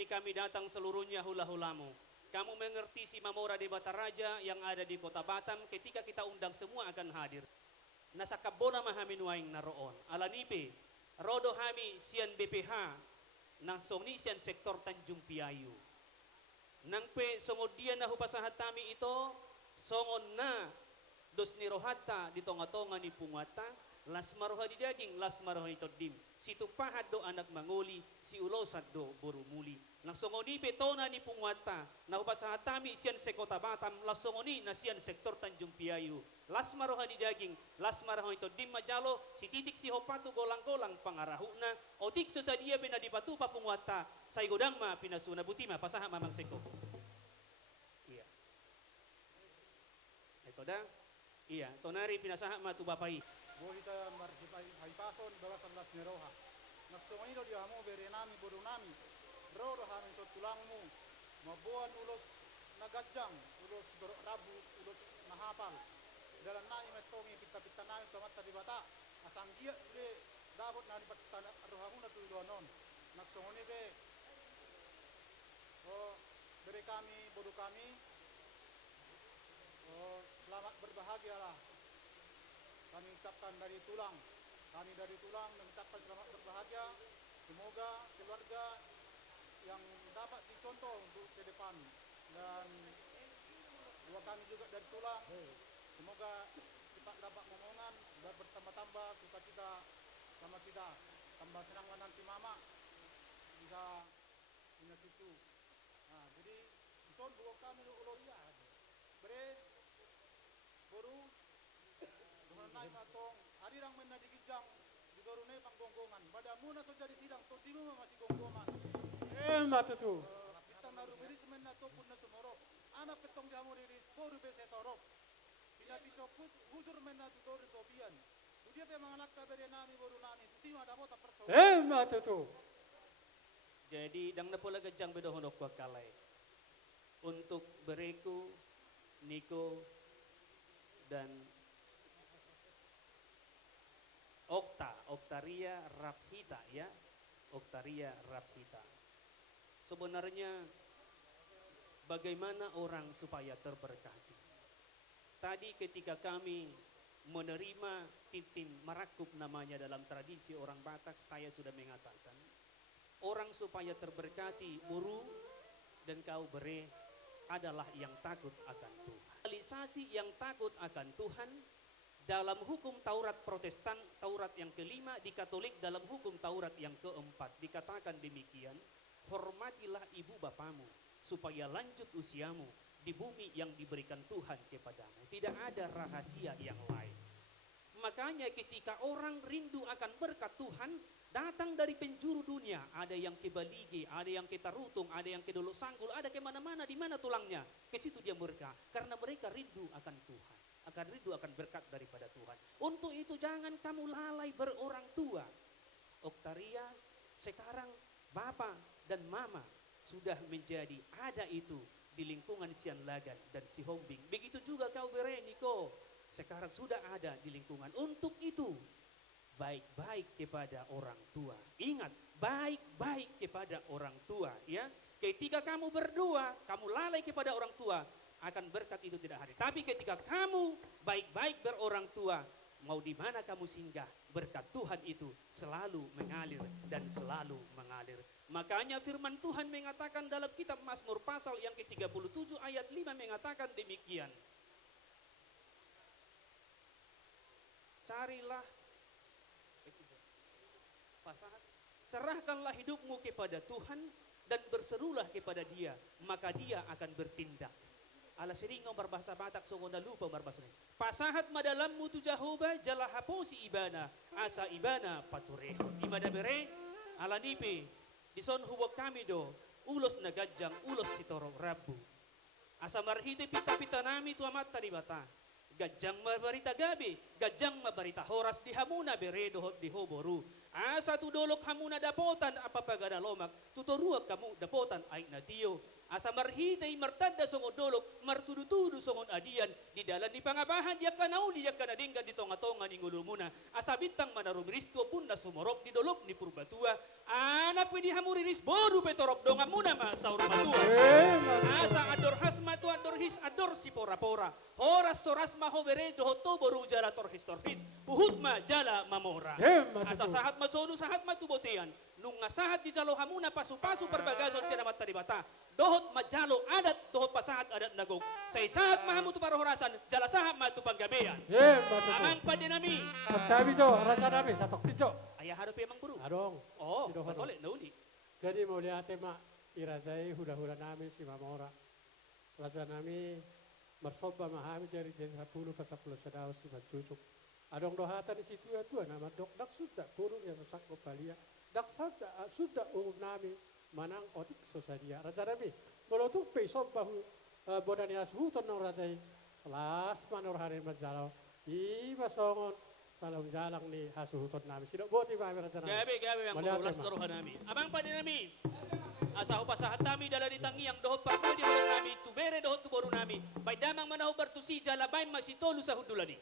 ini kami datang seluruhnya hula-hulamu. Kamu mengerti si Mamora de Bataraja yang ada di kota Batam ketika kita undang semua akan hadir. Nasa kabona mahamin waing naroon. Alanipe, rodo hami sian BPH ng songni sian sektor Tanjung Piayu. Nang pe songodian na hupasahat tami ito, songon na dos nirohata di tonga-tonga ni pungwata, las maroha di daging, las maroha ito dim. Si tumpahat do anak mangoli, si ulosat do borumuli. Nang songoni petona ni pungwata, na hupasahat tami sian sekota Batam, las songoni na sian sektor Tanjung Piayu. Las maroha di daging, las maroha ito dim majalo, si titik si hopatu golang-golang pangarahuna, o tikso sa dia pinadipatu pa pungwata, say godang ma pinasuna butima, pasaha mamang seko. Iya. Ito da. Iya, sonari pinasaha ma tu bapai. Bohita marhipaipason bawasan las neroha. Nasungino di hamo berenami bodonami. Rodo hamin so tulangmu. Mabuan ulos nagajang, ulos rabu, ulos nahapal. Dalam nami metongi pita-pita nami tomata di bata. Asanggia le dapat nani patana rohamuna tu doanon. Nasungoni be oh beri kami bodo kami. Oh selamat berbahagialah. Kami ucapkan dari tulang mengucapkan selamat berbahagia. Semoga keluarga yang dapat dicontoh untuk ke depan dan dua kami juga dari tulang. Semoga kita dapat momongan dan bertambah-tambah cita-cita sama kita. Tambah senang nanti mama bisa punya cucu. Nah, jadi ison dua kami ulos bre baru Nai matong, hadirang men na digijang, digorunay pang gonggongan. Bada muna so jadi sidang, to di mo masih gonggongan. Matutu. Pitang na rubiris men na topun na sumorok. Anak petong di hamo riris, boru be setorok. Pinapito hudur men na tutor topian. Udia pe mga anak kabere nami, boru nami. Sima damo ta perto. Matutu. Jadi dang na pula gajang bedohonok kwa kalay. Untuk Bereku, Niko, dan Oktaria Raphita ya, Oktaria Raphita. Sebenarnya bagaimana orang supaya terberkati? Tadi ketika kami menerima titim marakup namanya dalam tradisi orang Batak, saya sudah mengatakan orang supaya terberkati muru dan kau bere adalah yang takut akan Tuhan. Realisasi yang takut akan Tuhan dalam hukum Taurat Protestan, Taurat yang kelima, di Katolik dalam hukum Taurat yang keempat, dikatakan demikian, hormatilah ibu bapamu, supaya lanjut usiamu di bumi yang diberikan Tuhan kepadamu. Tidak ada rahasia yang lain. Makanya ketika orang rindu akan berkat Tuhan, datang dari penjuru dunia, ada yang ke Balige, ada yang ke Tarutung, ada yang ke Dolo Sanggul, ada ke mana-mana, di mana tulangnya, ke situ dia berkah, karena mereka rindu akan Tuhan. Akan rindu akan berkat daripada Tuhan. Untuk itu jangan kamu lalai berorang tua. Oktaria, sekarang Bapak dan Mama sudah menjadi ada itu di lingkungan Sian Lagan dan Si Hombing. Begitu juga kau Bereniko, sekarang sudah ada di lingkungan. Untuk itu baik-baik kepada orang tua. Ingat, baik-baik kepada orang tua ya. Ketika kamu berdua, kamu lalai kepada orang tua, akan berkat itu tidak hadir. Tapi ketika kamu baik-baik berorang tua, mau di mana kamu singgah, berkat Tuhan itu selalu mengalir dan selalu mengalir. Makanya firman Tuhan mengatakan dalam kitab Mazmur pasal yang ke-37 ayat 5 mengatakan demikian. Carilah pasangan, serahkanlah hidupmu kepada Tuhan dan berserulah kepada Dia, maka Dia akan bertindak. Ala siringong berbahasa Batak songo na lupa berbahasa ini. Pasahat madalam mutu Jehovah jalahapo si ibana asa ibana patureho. Imada bere ala nipi dison huwag kami do ulos na gajang ulos si torong rabu. Asa marhite pita-pita nami tu amat tadi bata. Gajang mabarita gabi, gajang mabarita horas di hamuna bere dohot di hoboru. Asa tu dolok hamuna dapotan apa pagada lomak, tutoruak kamu dapotan ay na tiyo. Asa marhitay martanda songon dolok, martudu-tudu songon adian, di dalan di pangabahan, diak kanau diak kanadinggan di tonga-tonga ni ngulumuna, asa bintang manarumiristo pun na sumorok di dolok ni purbatua, anak pwede hamuriris boru petorok donga muna masaur matua. Asa ador hasma tu ador his ador si pora-pora, horas soras mahovere dohoto boru jala torhis, uhut ma jala mamora. Asa sahat masonu sahat matubotian, nung sahat di jalo hamuna pasu-pasu perbagason siya namat tadi bata, dohot majalo adat dohot pasahat adat nagog say sahat mahamu tu parohorasan jala sahat matu panggabean amang padinami Kami jo, rasa nami satok tijo. ayah harap emang buru Adong. oh si Dohon. betul nauli Jadi mau lihat tema irajai hula-hula nami si Mamora. Raja nami marsoba mahami dari 10 ke 10 sedau si Macucuk. Adong dohatan di situ ya tuan nama dok dak sudah kurung ya sesak kopalia. Dak sudah nami manang otik sosadia raja nami molotuk pesop bahu bodani ashuton nang rajai kelas manor hari majalau i masongon salam jalang ni hasuhuton nami sidok boti mami raja nami gabe yang Malihat berulas tema. doruhan nami amang padinami asa upasahat nami dalam ditangi yang dohot parko di hulang nami tu bere dohot tu boru nami bay damang manahu bertusi jala bay masitolu sa hudulani